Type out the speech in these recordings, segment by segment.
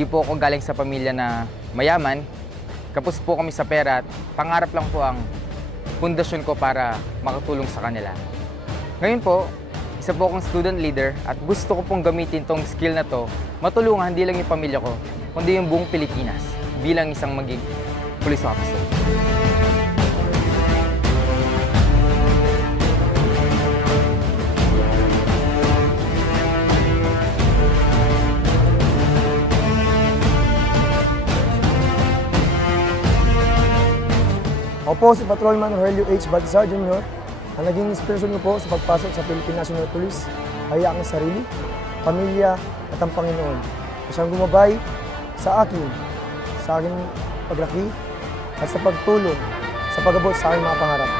Hindi po ako galing sa pamilya na mayaman. Kapos po kami sa pera at pangarap lang po ang pundasyon ko para makatulong sa kanila. Ngayon po, isa po akong student leader at gusto ko pong gamitin tong skill na to, matulungan hindi lang yung pamilya ko, kundi yung buong Pilipinas bilang isang maging police officer. Ako po si Patrolman Rogelio H. Baltasar Jr. Ang naging inspirasyon ko po sa pagpasok sa Philippine National Police ay aking sarili, pamilya at ang Panginoon. Siyang gumabay sa aking paglaki at sa pagtulong sa pag-abot sa aking mga pangarap.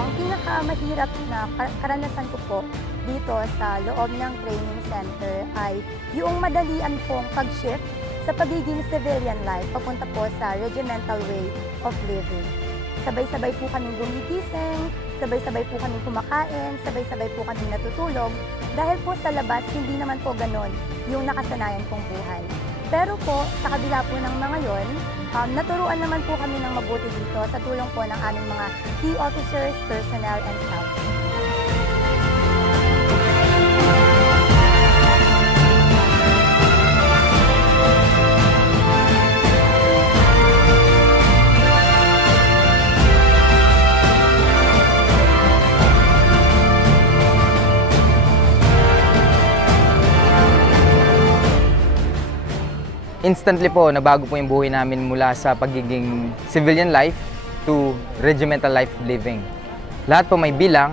Ang pinakamahirap na karanasan ko po dito sa loob ng training center ay yung madalian pong pag-shift sa pagiging civilian life papunta po sa regimental way of living. Sabay-sabay po kaming gumigising, sabay-sabay po kaming kumakain, sabay-sabay po kaming natutulog dahil po sa labas hindi naman po ganon yung nakasanayan kong buhay. Pero po, sa kabila po ng mga yon, naturuan naman po kami ng mabuti dito sa tulong po ng aming mga key officers, personnel, and staff. Instantly po, nabago po yung buhay namin mula sa pagiging civilian life to regimental life living. Lahat po may bilang,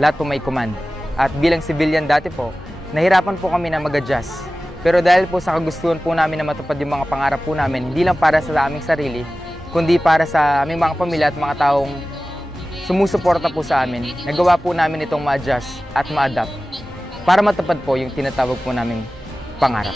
lahat po may command. At bilang civilian dati po, nahirapan po kami na mag-adjust. Pero dahil po sa kagustuhan po namin na matupad yung mga pangarap po namin, hindi lang para sa aming sarili, kundi para sa aming mga pamilya at mga taong sumusuporta po sa amin, nagawa po namin itong ma-adjust at ma-adapt para matupad po yung tinatawag po naming pangarap.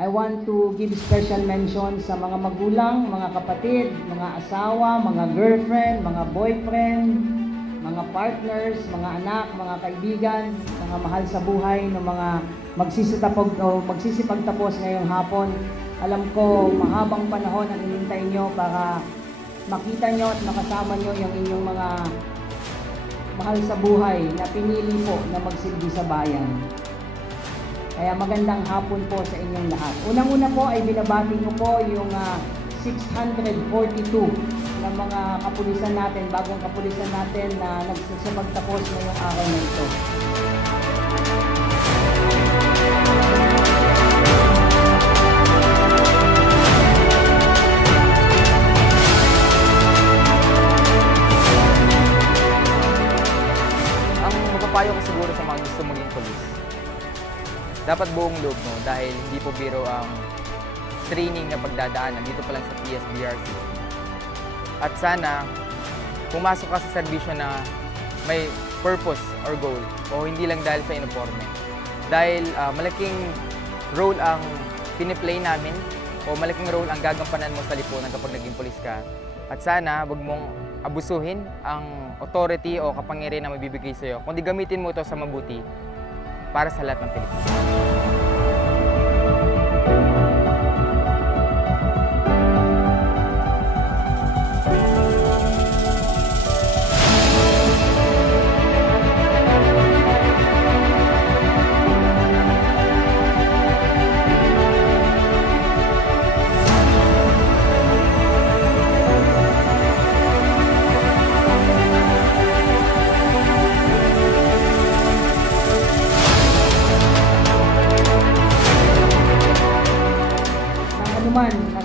I want to give special mention sa mga magulang, mga kapatid, mga asawa, mga girlfriend, mga boyfriend, mga partners, mga anak, mga kaibigan, mga mahal sa buhay, ng mga magsisipagtapos ngayong hapon. Alam ko, mahabang panahon ang inintay nyo para makita nyo at makasama nyo yung inyong mga mahal sa buhay na pinili po na magsilbi sa bayan. Kaya magandang hapon po sa inyong lahat. Unang-una po ay binabati ko po yung 642 na mga kapulisan natin, bagong kapulisan natin na nagsasapagtapos ngayong araw na ito. Ang mapapayo ko siguro sa mga gusto maging police, dapat buong loob mo dahil hindi po biro ang training na pagdadaanan dito pa lang sa PSBRC. At sana, pumasok ka sa serbisyo na may purpose or goal o hindi lang dahil sa uniforme. Dahil malaking role ang piniplay namin o malaking role ang gagampanan mo sa lipunan kapag naging pulis ka. At sana, wag mong abusuhin ang authority o kapangyarihan na mabibigay sa iyo, kundi gamitin mo ito sa mabuti para sa lahat ng Pilipino.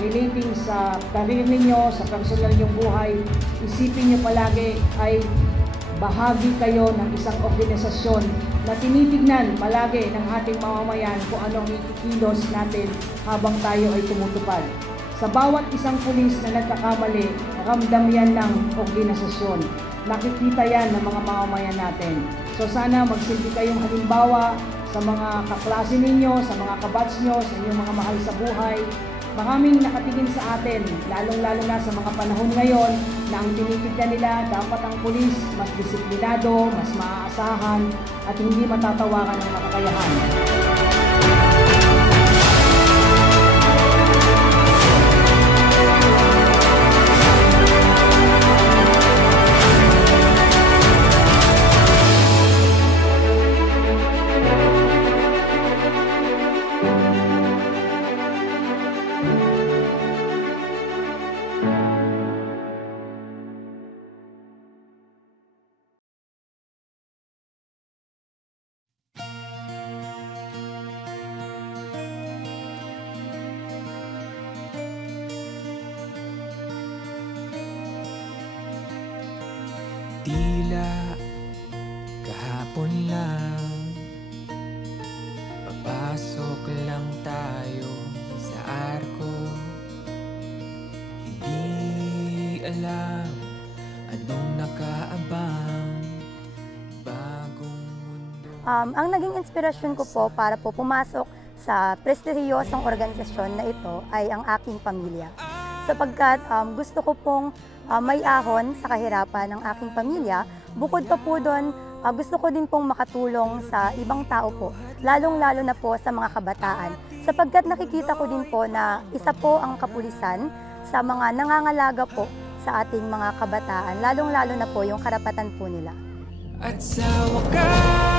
relating sa career ninyo, sa personal nyong buhay, isipin nyo palagi ay bahagi kayo ng isang organisasyon na tinitignan palagi ng ating mamamayan kung ano ang ikikilos natin habang tayo ay tumutupad. Sa bawat isang pulis na nagkakamali, ramdam yan ng organisasyon. Nakikita yan ng mga mamamayan natin. So sana magsilbi kayong halimbawa sa mga kaklase ninyo, sa mga kabatch nyo, sa inyong mga mahal sa buhay. Maraming nakatingin sa atin, lalong-lalo na sa mga panahon ngayon na ang tinitignan nila dapat ang pulis mas disiplinado, mas maaasahan at hindi matatawaran ng makakayahan. Tila kahapon lang, papasok lang tayo sa arko. Hindi alam anong nakaabang, bagong mundo. Ang naging inspirasyon ko po para po pumasok sa prestihiyosong organisasyon na ito ay ang aking pamilya. Sapagkat gusto ko pong may ahon sa kahirapan ng aking pamilya. Bukod pa po doon, gusto ko din pong makatulong sa ibang tao po, lalong-lalo na po sa mga kabataan. Sapagkat nakikita ko din po na isa po ang kapulisan sa mga nangangalaga po sa ating mga kabataan, lalong-lalo na po yung karapatan po nila. At sa wakas